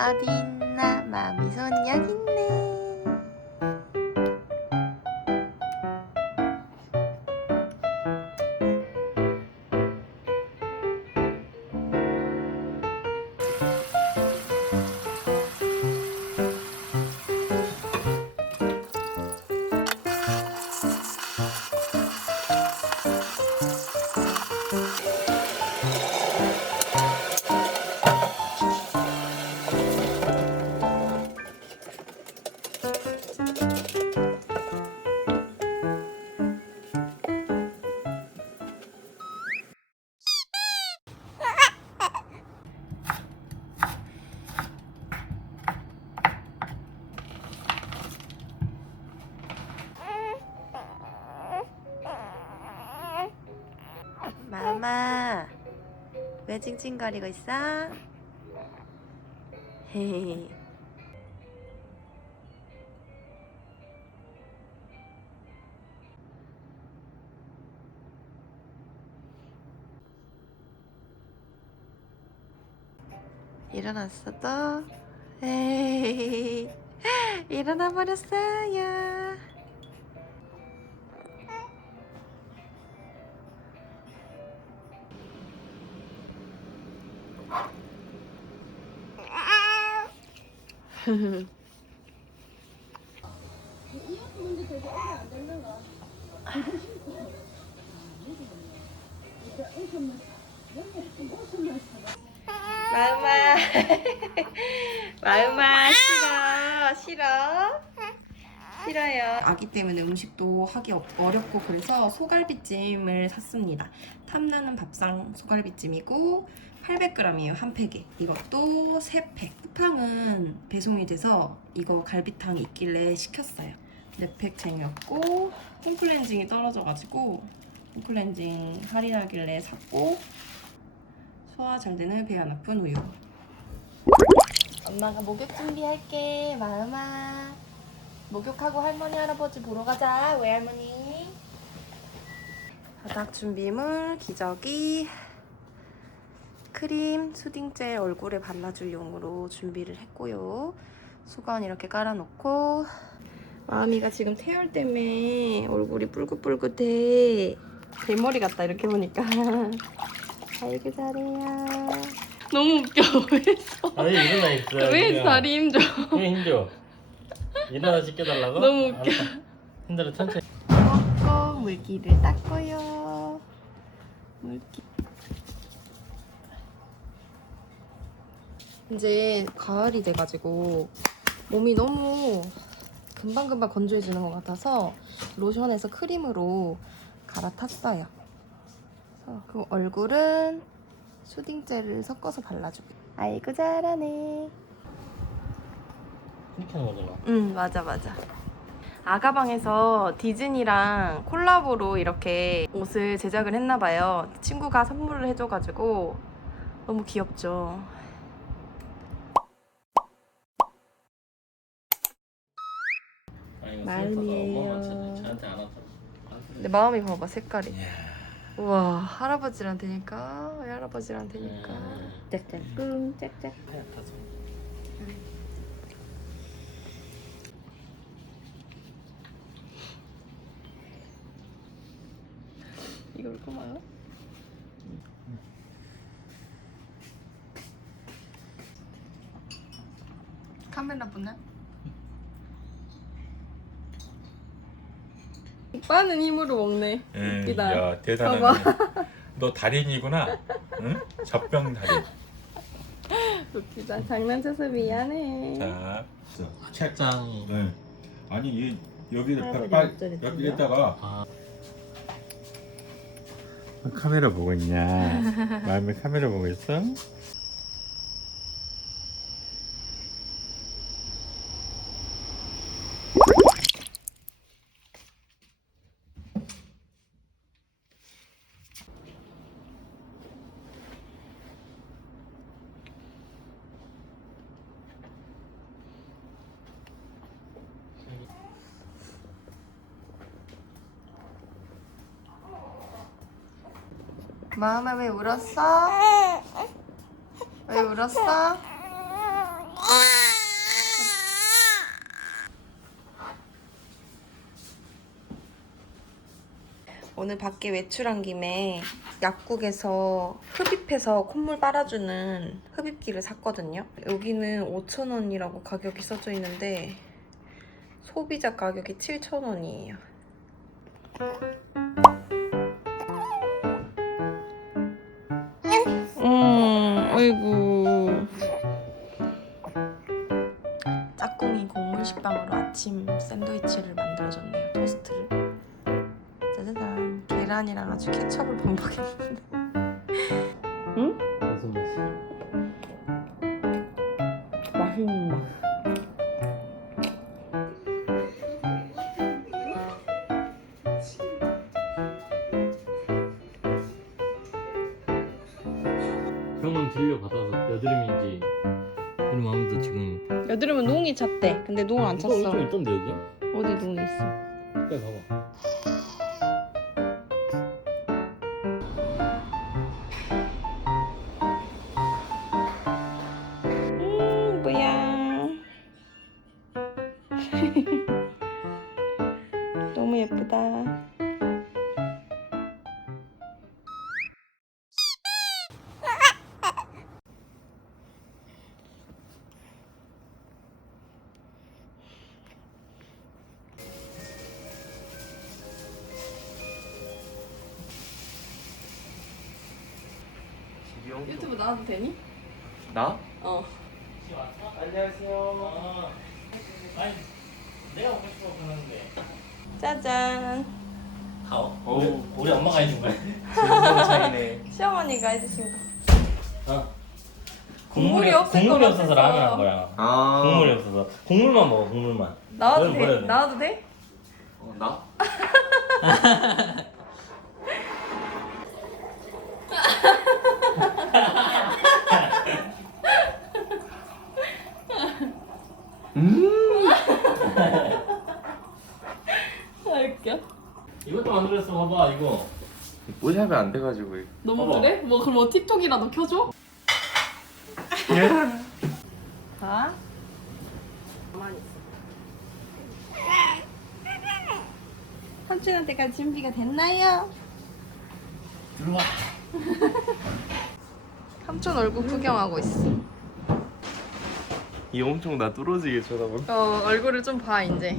어디 있나? 마미 손 여기 있네 왜 찡찡거리고 있어? 일어났어 또? 에이 일어나 버렸어요 마음아. 마음아 싫어. 싫어. 싫어요. 아기 때문에 음식도 하기 어- 어렵고 그래서 소갈비찜을 샀습니다. 탐나는 밥상 소갈비찜이고 800g이에요 한 팩에 이것도 3팩 쿠팡은 배송이 돼서 이거 갈비탕이 있길래 시켰어요 4팩 쟁였고 홈클렌징이 떨어져가지고 홈클렌징 할인하길래 샀고 소화 잘 되는 배 안 아픈 우유. 엄마가 목욕 준비할게, 마음아. 목욕하고 할머니 할아버지 보러 가자, 외할머니. 바닥 준비물, 기저귀, 크림, 수딩젤 얼굴에 발라줄 용으로 준비를 했고요. 수건 이렇게 깔아놓고 마음이가 지금 태열 때문에 얼굴이 뿔긋뿔긋해. 대머리 같다 이렇게 보니까. 아이고 잘해요. 너무 웃겨. 왜 서? 아니 일어나 있어. 왜 다리 힘줘? 왜 힘줘? 일어나 시켜달라고? 너무 웃겨. 알았어. 힘들어 천천히. 먹고 물기를 닦고요. 물기. 이제 가을이 돼가지고 몸이 너무 금방금방 건조해지는 것 같아서 로션에서 크림으로 갈아탔어요. 그래서 그 얼굴은 수딩젤을 섞어서 발라주고. 아이고 잘하네. 이렇게 하는 거잖아. 응 맞아 맞아 아가방에서 디즈니랑 콜라보로 이렇게 옷을 제작을 했나봐요 친구가 선물을 해줘가지고 너무 귀엽죠 마음이에요. 근데 마음이 봐봐 색깔이. 우와 할아버지랑 되니까 외할아버지랑 되니까. 음. 짝짝꿍 짝짝. 하얗다서. 이걸 고마워 카메라 보나? 빠는 힘으로 먹네 예, 웃기다. 야 대단하네. 너 달인이구나. 응? 젖병 달인. 웃기다 장난쳐서 미안해 자, 책장이. 네. 아니 이 여기를 빨 어쩌리 여기에다가 아. 카메라 보고 있냐? 마음에 카메라 보고 있어? 마음아 왜 울었어? 왜 울었어? 오늘 밖에 외출한 김에 약국에서 흡입해서 콧물 빨아주는 흡입기를 샀거든요. 여기는 5,000원이라고 가격이 써져 있는데 소비자 가격이 7,000원이에요. 아이고. 짝꿍이 곡물 식빵으로 아침 샌드위치를 만들어줬네요. 토스트를. 짜자잔. 계란이랑 아주 케첩을 범벅했는데. 그런 건 진료 받아서 여드름인지 여드름 아무도 지금 여드름은 농이 찼대. 근데 농을 안 찼어. 좀 있던데 여기? 어디 농이 있어? 빨리 가봐 나와도 되니? 나? 어. 안녕하세요 아니 내가 먹고 싶어 그러는데 짜잔. 가오? 어우. 우리 엄마가 해준 거야 지금 차이네. 시어머니가 해주신 거. 어 국물이 없을 국물이 것 없어서 같아서. 라면 한 거야 아. 국물이 없어서 국물만 먹어 국물만 나와도? 돼. 나와도 돼? 어, 나? 아 웃겨. 이것도 만들었어 봐봐 이거 모샵이 안 돼가지고. 이거. 너무 봐봐. 그래? 뭐 그럼 뭐 틱톡이라도 켜줘? 자. 가만히 있어. 삼촌한테까지 준비가 됐나요? 들어와 삼촌 얼굴 구경하고 있어. 이 엄청 나 뚫어지게 쳐다보. 어 얼굴을 좀 봐 이제.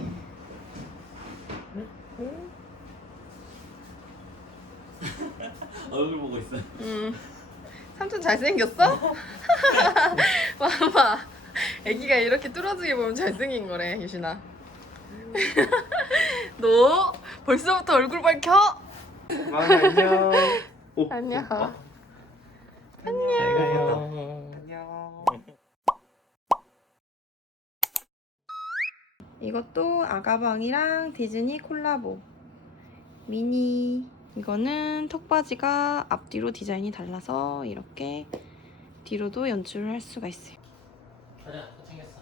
얼굴 보고 있어 음. 삼촌 잘생겼어? 마마. 애기가 이렇게 뚫어지게 보면 잘생긴 거래 유신아. 너 벌써부터 얼굴 밝혀? 마 안녕. 오, 안녕. 오빠. 안녕. 잘 가요. 이것도 아가방이랑 디즈니 콜라보. 미니. 이거는 턱바지가 앞뒤로 디자인이 달라서 이렇게 뒤로도 연출을 할 수가 있어요. 가자 다 챙겼어.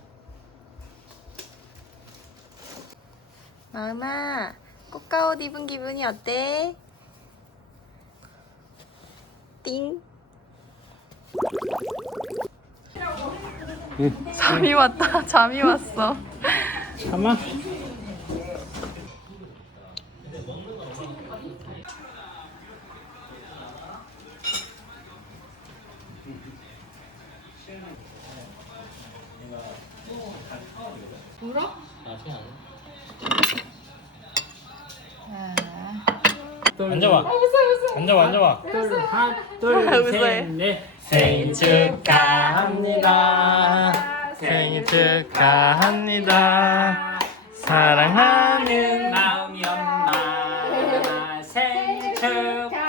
마마 꽃가옷 입은 기분이 어때? 띵. 잠이 왔다 잠이 왔어 참아. 울어? 아 시간 앉아봐. 앉아봐 앉아봐. 둘 하나 웃어요. 둘셋 넷. 생일 축하합니다 축하합니다. 사랑하는 마음이 엄마 생일 축하합니다.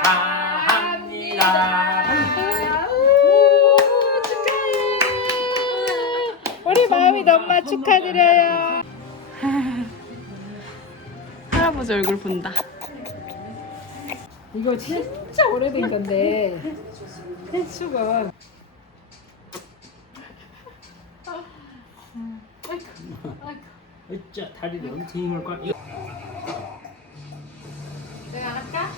우리 마음이 엄마 축하드려요. 할아버지 얼굴 본다. 이거 진짜 오래된 건데. 횟수가 으쌰 다리를 엄청 힘을 꽉 내가 할까?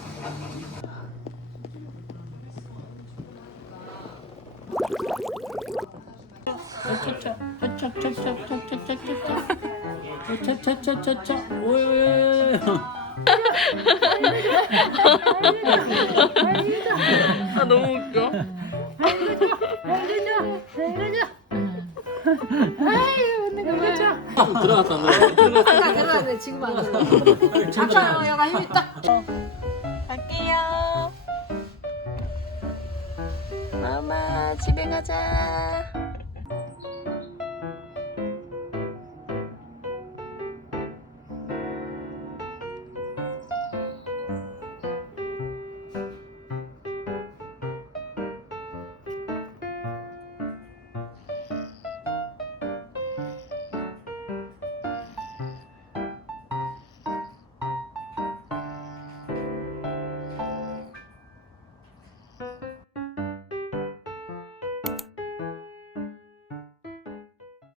차차차차차차 아 너무 웃겨. 들어갔 다안 들어갔다 안 들어가네 지금 안 들어가. 아까 여가 힘이 딱. 갈게요. 마마 집에 가자.